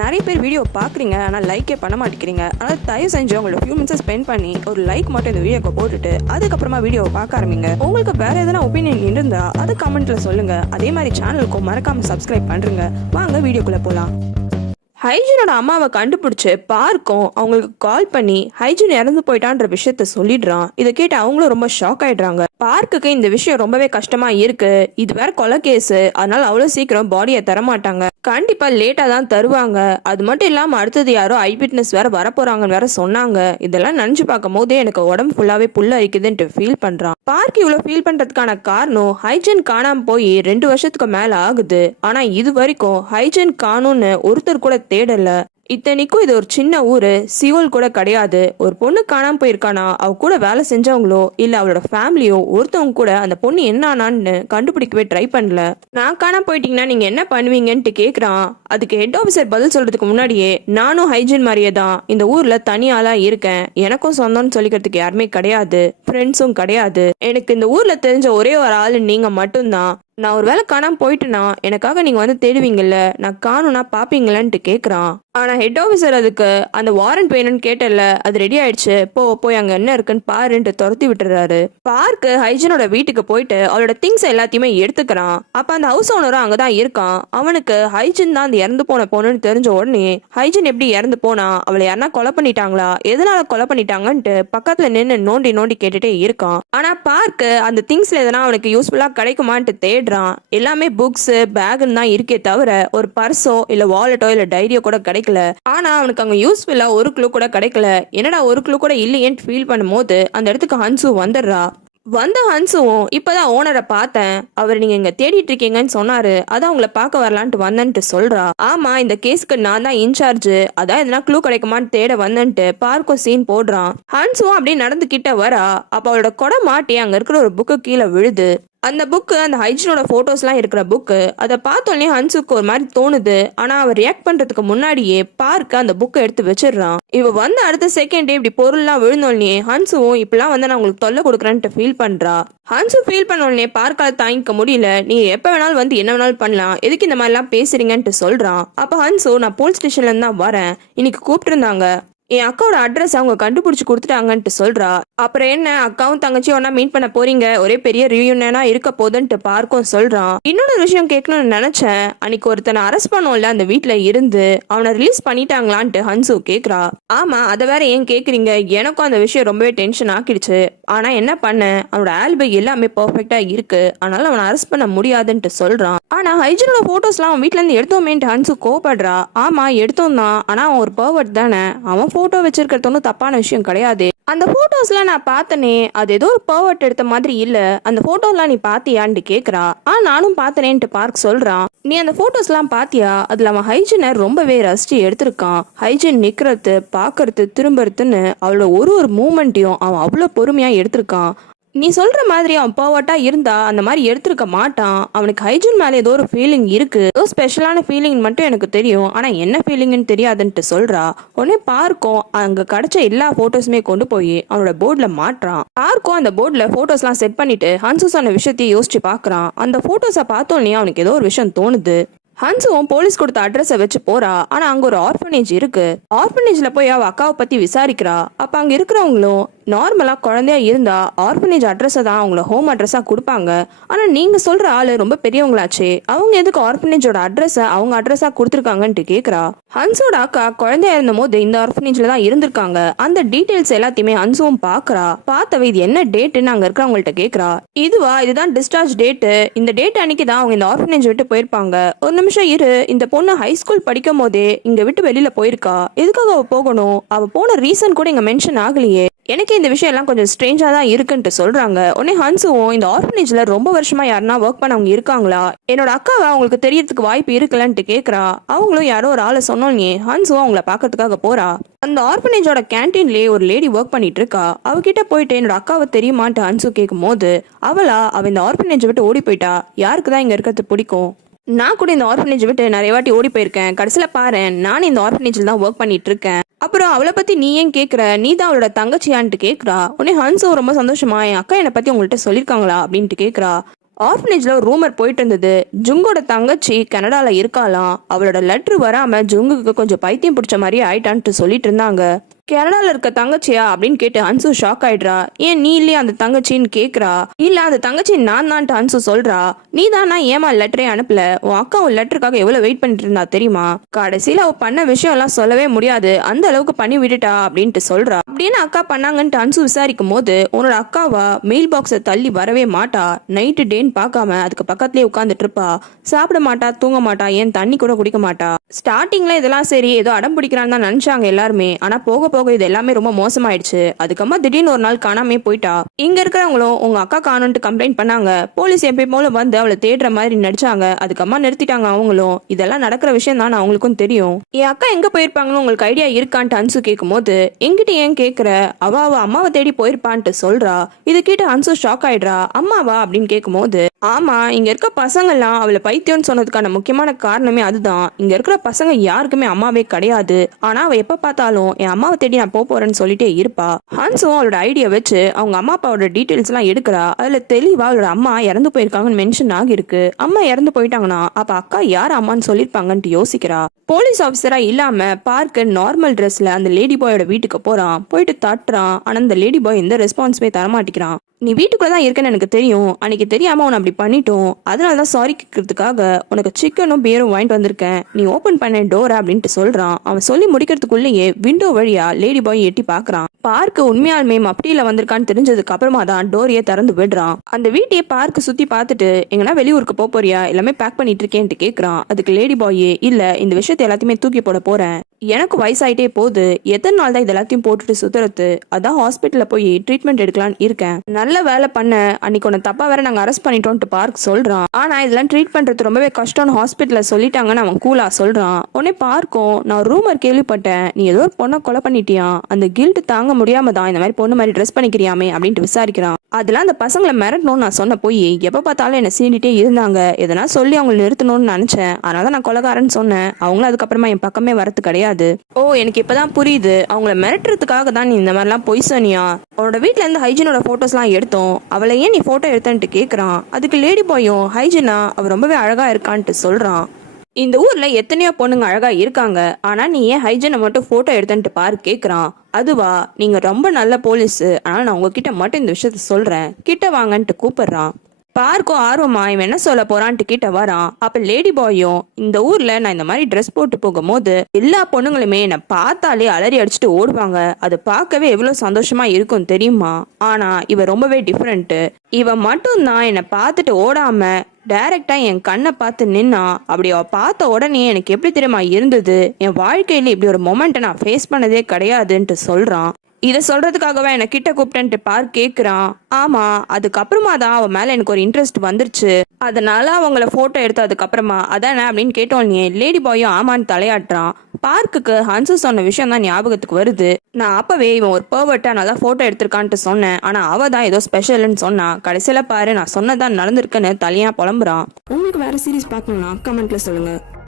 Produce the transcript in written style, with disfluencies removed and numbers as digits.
நிறைய பேர் வீடியோ பார்க்குறீங்க, ஆனால் லைக்கே பண்ண மாட்டேங்கிறீங்க. ஆனால் தயவு செஞ்சு உங்களோட ஃபியூ மினிட்ஸ் ஸ்பெண்ட் பண்ணி ஒரு லைக் மட்டும் இந்த வீடியோக்கு போட்டுட்டு அதுக்கப்புறமா வீடியோவை பார்க்க ஆரம்பிங்க. உங்களுக்கு வேற எதனா ஒப்பீனியன் இருந்தால் அதை கமெண்ட்ல சொல்லுங்க. அதே மாதிரி சேனலுக்கும் மறக்காம சப்ஸ்கிரைப் பண்ணுங்க. வாங்க வீடியோக்குள்ள போகலாம். ஹைஜினோட அம்மாவை கண்டுபிடிச்சு பார்க்கும் அவங்களுக்கு கால் பண்ணி ஹைஜின் இறந்து போயிட்டான்ற விஷயத்த சொல்லிடுறான். இதை கேட்டு அவங்களும் ரொம்ப ஷாக் ஆயிடுறாங்க. பார்க்குக்கு இந்த விஷயம் ரொம்பவே கஷ்டமா இருக்கு. இது வேற கொலை கேஸ், அதனால அவ்வளவு சீக்கிரம் பாடியை தரமாட்டாங்க. கண்டிப்பா லேட்டா தான் தருவாங்க. அது மட்டும் இல்லாம அடுத்தது யாரோ ஐ விட்னஸ் வேற வரப்போறாங்கன்னு வேற சொன்னாங்க. இதெல்லாம் நினைச்சு பார்க்கும் போதே எனக்கு உடம்பு ஃபுல்லாவே புல்ல அரிக்குதுன்ட்டு ஃபீல் பண்றான். பார்க் இவ்வளவு ஃபீல் பண்றதுக்கான காரணம் ஹைஜின் காணாம போய் 2 வருஷத்துக்கு மேல ஆகுது. ஆனா இது வரைக்கும் ஹைஜின் காணும்னு ஒருத்தர் கூட தேடல. இத்தனைக்கும் இது ஒரு சின்ன ஊரு, சியோல் கூட கிடையாது. ஒரு பொண்ணு காணாம போயிருக்கானா, அவ கூட வேலை செஞ்சவங்களோ இல்ல அவளோட ஃபேமிலியோ ஒருத்தவங்க கூட அந்த பொண்ணு என்ன ஆனான்னு கண்டுபிடிக்கவே ட்ரை பண்ணல. நான் காணாம போயிட்டீங்கன்னா நீங்க என்ன பண்ணுவீங்கன்ட்டு கேக்குறான். அதுக்கு ஹெட் ஆஃபீஸர் பதில் சொல்றதுக்கு முன்னாடியே, நானும் ஹைஜின் மாதிரியே தான் இந்த ஊர்ல தனியாளா இருக்கேன். எனக்கும் சொந்தம்னு சொல்லிக்கிறதுக்கு யாருமே கிடையாது, ஃப்ரெண்ட்ஸும் கிடையாது. எனக்கு இந்த ஊர்ல தெரிஞ்ச ஒரே ஒரு ஆளு நீங்க மட்டும்தான். நான் ஒரு வேலை காணாம போயிட்டுனா எனக்காக நீங்க வந்து தேடுவீங்கல்ல, நான் காணும்னா பாப்பீங்களான்ட்டு கேக்குறான். ஆனா ஹெட் ஆஃபீஸர் அதுக்கு அந்த வாரண்ட் வேணும்னு கேட்டல, அது ரெடி ஆயிடுச்சு, போய் அங்க என்ன இருக்குன்னு பாருன்ட்டு துரத்தி விட்டுறாரு. பார்க்கு ஹைஜினோட வீட்டுக்கு போயிட்டு அவளோட திங்ஸ் எல்லாத்தையுமே எடுத்துக்கிறான். அப்ப அந்த ஹவுஸ் ஓனரும் அங்கதான் இருக்கான். அவனுக்கு ஹைஜின் தான் அந்த இறந்து போன பொண்ணுன்னு தெரிஞ்ச உடனே, ஹைஜின் எப்படி இறந்து போனா, அவளை யாருன்னா கொலை பண்ணிட்டாங்களா, எதனால கொலை பண்ணிட்டாங்கன்ட்டு பக்கத்துல நின்று நோண்டி நோண்டி கேட்டுட்டே இருக்கான். ஆனா பார்க்கு அந்த திங்ஸ்ல எதனா அவனுக்கு யூஸ்ஃபுல்லா கிடைக்குமான்ட்டு தேடுறான். எல்லாமே புக்ஸ் பேக்னு தான் இருக்கே தவிர ஒரு பர்ஸோ இல்ல வாலெட்டோ இல்ல டைரியோ கூட கிடைக்கல. ஆனா அவனுக்கு அங்க யூஸ்ஃபுல்லா ஒரு க்ளூ கூட கிடைக்கல. என்னடா ஒரு க்ளூ கூட இல்லையேன்னு ஃபீல் பண்ணும்போது அந்த இடத்துக்கு ஹன்சு வந்துடுறா. வந்த ஹன்சுவும் இப்பதான் ஓனரை பார்த்தேன், அவர் நீங்க இங்க தேடிட்டு இருக்கீங்கன்னு சொன்னாரு, அதான் உங்களை பார்க்க வரலான்ட்டு வந்தேன்ட்டு சொல்றா. ஆமா, இந்த கேஸ்க்கு நான் தான் இன்சார்ஜ், அதான் எதனா க்ளூ கிடைக்குமான்னு தேட வந்தேன்ட்டு பார்க்கும் சீன் போடுறான். ஹன்சுவும் அப்படியே நடந்துகிட்ட வரா. அப்ப அவளோட கொடை மாட்டி அங்க இருக்கிற ஒரு புக்கு கீழே விழுது. அந்த புக்கு அந்த ஹைஜினோட போட்டோஸ்லாம் இருக்கிற புக்கு. அதை பார்த்தோன்னே ஹன்சுக்கு ஒரு மாதிரி தோணுது. ஆனா அவர் ரியாக்ட் பண்றதுக்கு முன்னாடியே பார்க்க அந்த புக்கை எடுத்து வச்சிடறான். இவ வந்து அடுத்த செகண்டே இப்படி பொருள்லாம் விழுந்தோடனே ஹன்சுவும் இப்பெல்லாம் வந்து நான் உங்களுக்கு தொல்லை கொடுக்குறேன்ட்டு ஃபீல் பண்றா. ஹன்சு ஃபீல் பண்ண உடனே பார்க்கால தாங்கிக்க முடியல. நீ எப்ப வேணாலும் வந்து என்ன வேணாலும் பண்ணலாம், எதுக்கு இந்த மாதிரிலாம் பேசுறீங்கன்ட்டு சொல்றான். அப்ப ஹன்சு, நான் போலீஸ் ஸ்டேஷன்ல இருந்து தான் வரேன், இன்னைக்கு கூப்பிட்டு இருந்தாங்க, என் அக்காவோட அட்ரஸ் அவங்க கண்டுபிடிச்சு கொடுத்துட்டாங்கன்ட்டு சொல்றா. அப்புறம் என்ன, அக்காவும் தங்கச்சியும் ஒன்னா மீட் பண்ண போறீங்க, ஒரே பெரிய ரியூனியனா இருக்க போதுன்ட்டு பார்க்கும் சொல்றான். இன்னொரு விஷயம் கேட்கணும்னு நினைச்சேன், அன்னைக்கு ஒருத்தனை அரெஸ்ட் பண்ணோம்ல அந்த வீட்டுல இருந்து, அவனை ரிலீஸ் பண்ணிட்டாங்களான்ட்டு ஹன்சு கேக்குறா. ஆமா, அதை வேற ஏன் கேக்குறீங்க, எனக்கும் அந்த விஷயம் ரொம்பவே டென்ஷன் ஆக்கிடுச்சு. ஆனா என்ன பண்ண, அவனோட ஆல்பை எல்லாமே பர்ஃபெக்டா இருக்கு, அதனால அவனை அரெஸ்ட் பண்ண முடியாதுன்ட்டு சொல்றான். ஆனா ஹைஜினோட போட்டோஸ்லாம் அவன் வீட்டுல இருந்து எடுத்தோமேன்ட்டு ஹன்சு கோபப்படுறா. ஆமா எடுத்தோம் தான், ஆனா அவன் ஒரு பர்வர்ட் தானே, அவன் போட்டோ வச்சிருக்கிறது ஒன்றும் தப்பான விஷயம் கிடையாது. அந்த போட்டோஸ்லாம் நான் பார்த்தனே, அது ஏதோ ஒரு பர்வர்ட் எடுத்த மாதிரி இல்ல, அந்த போட்டோலாம் நீ பாத்தியான்னு கேக்குறா. நானும் பார்த்தனேன்ட்டு பார்க் சொல்றான். நீ அந்த போட்டோஸ்லாம் பாத்தியா, அதுல அவன் ஹைஜினை ரொம்பவே ரசிச்சு எடுத்திருக்கான். ஹைஜின் நிக்கிறது பாக்குறது திரும்புறதுன்னு அவளோட ஒரு மூமெண்ட்டையும் அவன் அவ்வளவு பொறுமையா எடுத்திருக்கான். நீ சொல்ற மாதிரி அவன் பர்வர்ட்டா இருந்தா அந்த மாதிரி எடுத்திருக்க மாட்டான். அவனுக்கு ஹைஜின் மேல ஏதோ ஒரு ஃபீலிங் இருக்கு, ஏதோ ஸ்பெஷலான ஃபீலிங் மட்டும் எனக்கு தெரியும், ஆனா என்ன ஃபீலிங்னு தெரியாதுன்ட்டு சொல்றா. உடனே பார்க்கும் அங்க கிடைச்ச எல்லா போட்டோஸுமே கொண்டு போய் அவனோட போர்ட்ல மாட்டுறான். பார்க்கும் அந்த போர்ட்ல போட்டோஸ்லாம் செட் பண்ணிட்டு ஹன்சு சொன்ன விஷயத்தையும் யோசிச்சு பாக்குறான். அந்த போட்டோஸை பார்த்தோன்னே அவனுக்கு ஏதோ ஒரு விஷயம் தோணுது. ஹன்சுவும் போலீஸ் கொடுத்த அட்ரஸை வச்சு போறா. ஆனா அங்க ஒரு ஆர்ஃபனேஜ் இருக்கு. ஆர்ஃபனேஜ்ல போய் அவ அக்காவை பத்தி விசாரிக்கிறா. அப்ப அங்க இருக்கிறவங்களும் நார்மலா குழந்தையா இருந்தா ஆர்ஃபனேஜ் அட்ரஸை தான் அவங்கள ஹோம் அட்ரஸா கொடுப்பாங்க. ஆனா நீங்க சொல்ற ஆளு ரொம்ப பெரியவங்களாச்சே, அவங்க எதுக்கு ஆர்ஃபனேஜோட அட்ரஸை அவங்க அட்ரஸா கொடுத்துருக்காங்கன்ட்டு கேக்குறா. ஹன்சோட அக்கா குழந்தையா இருந்த போது இந்த ஆர்ஃபனேஜ்ல தான் இருந்திருக்காங்க. அந்த டீடைல்ஸ் எல்லாத்தையுமே ஹன்சுவும் பாக்குறா. பார்த்தவ இது என்ன டேட்டுன்னு அங்க இருக்கிறவங்கள்ட்ட கேக்குறா. இதுதான் டிஸ்சார்ஜ் டேட்டு, இந்த டேட் அன்னைக்கு தான் அவங்க இந்த ஆர்ஃபனேஜ் விட்டு போயிருப்பாங்க. ஒரு நிமிஷம் இரு, இந்த பொண்ணு ஹை ஸ்கூல் படிக்கும் போதே இங்க விட்டு வெளியில போயிருக்கா, எதுக்காக அவ போகணும், அவ போன ரீசன் கூட இங்க மென்ஷன் ஆகலையே, எனக்கு இந்த விஷயம் எல்லாம் கொஞ்சம் ஸ்ட்ரேஞ்சா தான் இருக்குன்ட்டு சொல்றாங்க. உடனே ஹன்சுவும் இந்த ஆர்ஃபனேஜ்ல ரொம்ப வருஷமா யாருன்னா ஒர்க் பண்ணவங்க இருக்காங்களா, என்னோட அக்காவை அவங்களுக்கு தெரியறதுக்கு வாய்ப்பு இருக்குல்லன்ட்டு கேக்குறா. அவங்களும் யாரோ ஒரு ஆளை சொன்னோன்னே ஹன்சுவும் அவங்கள பாக்கிறதுக்காக போறா. அந்த ஆர்ஃபனேஜோட கேன்டீன்லயே ஒரு லேடி ஒர்க் பண்ணிட்டு இருக்கா. அவகிட்ட போயிட்டு என்னோட அக்காவை தெரியுமான்ட்டு ஹன்சு கேட்கும் போது அவ இந்த ஆர்ஃபனேஜை விட்டு ஓடி போயிட்டா, யாருக்குதான் இங்க இருக்கிறது பிடிக்கும், நான் கூட இந்த ஆர்ஃபனேஜ் விட்டு நிறைய வாட்டி ஓடி போயிருக்கேன், கடைசியில பாரு நானும் இந்த ஆர்ஃபனேஜ்ல தான் ஒர்க் பண்ணிட்டு இருக்கேன், அப்புறம் அவளை பத்தி நீ ஏன் கேக்குற, நீ தான் அவளோட தங்கச்சியான்ட்டு கேக்குறா. உடனே ஹன்சு ரொம்ப சந்தோஷமா, என் அக்கா என்னை பத்தி உங்கள்கிட்ட சொல்லிருக்காங்களா அப்படின்ட்டு கேக்குறா. ஆர்ஃபனேஜ்ல ஒரு ரூமர் போயிட்டு இருந்தது. ஜுங்கோட தங்கச்சி கனடால இருக்காளாம். அவளோட லெட்டர் வராம ஜுங்குக்கு கொஞ்சம் பைத்தியம் பிடிச்ச மாதிரி ஆயிட்டான்ட்டு சொல்லிட்டு இருந்தாங்க. கனடால இருக்க தங்கச்சியா அப்படின்னு கேட்டு ஹன்சு ஷாக் ஆயிடுறா. ஏன் நீ இல்லையா அந்த தங்கச்சின்னு கேக்குறா. இல்ல அந்த தங்கச்சி நான் தான்ட்டு ஹன்சு சொல்றா. நீ தானா ஏமா லெட்டரே அனுப்பல, உன் அக்கா உன் லெட்டருக்காக எவ்வளவு வெயிட் பண்ணிட்டு இருந்தா தெரியுமா, கடைசியில அவ பண்ண விஷயம் எல்லாம் சொல்லவே முடியாது, அந்த அளவுக்கு பண்ணி விட்டுட்டா அப்படின்ட்டு சொல்றா. அப்படின்னு அக்கா பண்ணாங்கன்ட்டு ஹன்சு விசாரிக்கும் போது உன்னோட அக்காவா மெயில் பாக்ஸை தள்ளி வரவே மாட்டா, நைட்டு டேன்னு பார்க்காம அதுக்கு பக்கத்துலயே உட்காந்துட்டு இருப்பா, சாப்பிட மாட்டா, தூங்க மாட்டா, ஏன் தண்ணி கூட குடிக்க மாட்டா. ஸ்டார்டிங்ல இதெல்லாம் சரி ஏதோ அடம் பிடிக்கிறான்னு தான் நினைச்சாங்க எல்லாருமே. ஆனா போக போக இது எல்லாமே ரொம்ப மோசமாயிடுச்சு. அதுக்கப்புறமா திடீர்னு ஒரு நாள் காணாமே போயிட்டா. இங்க இருக்கிறவங்களும் உங்க அக்கா காணும்னு கம்ப்ளைண்ட் பண்ணாங்க. போலீஸ் எப்பயும் போல வந்து அவளை தேடுற மாதிரி நடிச்சாங்க. அதுக்கப்புறமா நிறுத்திட்டாங்க அவங்களும். இதெல்லாம் நடக்கிற விஷயம் தான் அவங்களுக்கும் தெரியும். என் அக்கா எங்க போயிருப்பாங்கன்னு உங்களுக்கு ஐடியா இருக்கான்ட்டு ஹன்சு கேட்கும் போது எங்கிட்ட ஏன் கேக்குற, அவ அம்மாவை தேடி போயிருப்பான்ட்டு சொல்றா. இது கேட்டு ஹன்சு ஷாக் ஆயிடுறா. அம்மாவா அப்படின்னு கேட்கும் போது ஆமா, இங்க இருக்க பசங்கள்லாம் அவளை பைத்தியம்னு சொன்னதுக்கான முக்கியமான காரணமே அதுதான். இங்க இருக்கிற பசங்க யாருக்குமே அம்மாவே கிடையாது. ஆனா அவ எப்ப பார்த்தாலும் என் அம்மாவை தேடி நான் போறேன்னு சொல்லிட்டே இருப்பா. ஹன்சும் அவளோட ஐடியா வச்சு அவங்க அம்மா அப்பாவோட டீடைல்ஸ் எல்லாம் எடுக்கிறா. அதுல தெளிவா அவளோட அம்மா இறந்து போயிருக்காங்கன்னு மென்ஷன் ஆகிருக்கு. அம்மா இறந்து போயிட்டாங்கன்னா அப்ப அக்கா யார் அம்மான்னு சொல்லிருப்பாங்கன்ட்டு யோசிக்கிறா. போலீஸ் ஆஃபீஸரா இல்லாம பார்க்க நார்மல் ட்ரெஸ்ல அந்த லேடி பாயோட வீட்டுக்கு போறான். போயிட்டு தட்டுறான். ஆனா அந்த லேடி பாய் எந்த ரெஸ்பான்ஸுமே தரமாட்டிக்கிறான். நீ வீட்டுக்குள்ளதான் இருக்கேன்னு எனக்கு தெரியும், அன்னைக்கு தெரியாம உன்னை அப்படி பண்ணிட்டோம், அதனாலதான் சாரி கேட்கறதுக்காக உனக்கு சிக்கனும் பியரும் வாங்கிட்டு வந்திருக்கேன், நீ ஓபன் பண்ண டோரை அப்படின்ட்டு சொல்றான். அவன் சொல்லி முடிக்கிறதுக்குள்ளேயே விண்டோ வழியா லேடி பாய் எட்டி பாக்குறான். பார்க்கு உண்மையாலுமே அப்படியில வந்திருக்கான்னு தெரிஞ்சதுக்கு அப்புறமா தான் டோரையே திறந்து விடுறான். அந்த வீட்டையே பார்க்க சுத்தி பார்த்துட்டு எங்கன்னா வெளியூருக்கு போறியா, எல்லாமே பேக் பண்ணிட்டு இருக்கேன்ட்டு கேக்குறான். அதுக்கு லேடி பாயே இல்ல, இந்த விஷயத்தை எல்லாத்தையுமே தூக்கி போட போறேன், எனக்கு வயசாயிட்டே போகுது, எத்தனை நாள் தான் இது எல்லாத்தையும் போட்டுட்டு சுத்துறது, அதான் ஹாஸ்பிட்டல்ல போய் ட்ரீட்மெண்ட் எடுக்கலான்னு இருக்கேன், நல்ல வேலை பண்ண, அன்னைக்கு உன்னை தப்பா வேற நாங்க அரெஸ்ட் பண்ணிட்டோம்ட்டு பார்க் சொல்றான். ஆனா இதெல்லாம் ட்ரீட் பண்றது ரொம்பவே கஷ்டம்னு ஹாஸ்பிட்டல்ல சொல்லிட்டாங்கன்னு அவன் கூலா சொல்றான். உடனே பார்க்கும் நான் ரூமர் கேள்விப்பட்டேன், நீ ஏதோ ஒரு பொண்ணை கொலை பண்ணிட்டியா, அந்த கில்ட் தாங்க முடியாம தான் இந்த மாதிரி பொண்ணு மாதிரி ட்ரெஸ் பண்ணிக்கிறியாமே அப்படின்ட்டு விசாரிக்கிறான். அதெல்லாம் அந்த பசங்களை மிரட்டணும்னு நான் சொன்ன போய் எப்ப பார்த்தாலும் என்ன சீண்டிட்டே இருந்தாங்க, எதனா சொல்லி அவங்களை நிறுத்தணும்னு நினைச்சேன், அதனால நான் கொலைகாரன்னு சொன்னேன், அவங்களும் அதுக்கப்புறமா என் பக்கமே வரது கிடையாது. ஓ எனக்கு இப்பதான் புரியுது, அவங்கள மிரட்டுறதுக்காக தான் நீ இந்த மாதிரிலாம் பொய் சொன்னியா, அவனோட வீட்டுல இருந்து ஹைஜினோட போட்டோஸ்லாம் எடுத்தோம், அவளை ஏன் நீ போட்டோ எடுத்தன்ட்டு கேக்குறான். அதுக்கு லேடி பாயும் ஹைஜினா அவ ரொம்பவே அழகா இருக்கான்ட்டு சொல்றான். இந்த ஊர்ல எத்தனையோ பொண்ணுங்க அழகா இருக்காங்க, ஆனா நீ ஏன் ஹைஜனை மட்டும் போட்டோ எடுத்துட்டு பாரு கேக்குறான். அதுவா, நீங்க ரொம்ப நல்ல போலீஸ், ஆனா நான் உங்ககிட்ட மட்டும் இந்த விஷயத்த சொல்றேன், கிட்ட வாங்கன்ட்டு கூப்பிடுறான். பார்க்கும் ஆர்வமா இவன் என்ன சொல்ல போறான்ட்டு கிட்ட வரான். அப்ப லேடி பாயும் இந்த ஊர்ல நான் இந்த மாதிரி ட்ரெஸ் போட்டு போகும்போது எல்லா பொண்ணுங்களுமே என்னை பார்த்தாலே அலறி அடிச்சுட்டு ஓடுவாங்க, அது பார்க்கவே எவ்வளவு சந்தோஷமா இருக்கும் தெரியுமா, ஆனா இவ ரொம்பவே டிஃப்ரெண்ட், இவ மட்டும் தான் என்னை பார்த்துட்டு ஓடாம டைரக்டா என் கண்ணை பார்த்து நின்னா, அப்படி அவ பார்த்த உடனே எனக்கு எப்படி தெரியுமா இருந்தது, என் வாழ்க்கையில இப்படி ஒரு மொமெண்ட்டை நான் ஃபேஸ் பண்ணதே கிடையாதுன்ட்டு சொல்றான். இதை சொல்றதுக்காகவே என்ன கிட்ட கூப்பிட்டு பார் கேக்குறான். ஆமா, அதுக்கப்புறமா தான் அவன் மேல எனக்கு ஒரு இன்ட்ரெஸ்ட் வந்துருச்சு, அதனால அவங்கள போட்டோ எடுத்து அதுக்கப்புறமா அதானே அப்படின்னு கேட்டோன்னே லேடி பாயும் ஆமான்னு தலையாட்டுறான். பார்க்குக்கு ஹன்சு சொன்ன விஷயம் தான் ஞாபகத்துக்கு வருது. நான் அப்பவே இவன் ஒரு பர்வர்ட்டா நல்லா போட்டோ எடுத்திருக்கான்ட்டு சொன்னேன், ஆனா அவ தான் ஏதோ ஸ்பெஷல்னு சொன்னா, கடைசியில பாரு நான் சொன்னதான் நடந்திருக்குன்னு தலையா புலம்புறான். உங்களுக்கு வேற சீரிஸ் பார்க்கணும்னா கமெண்ட்ல சொல்லுங்க.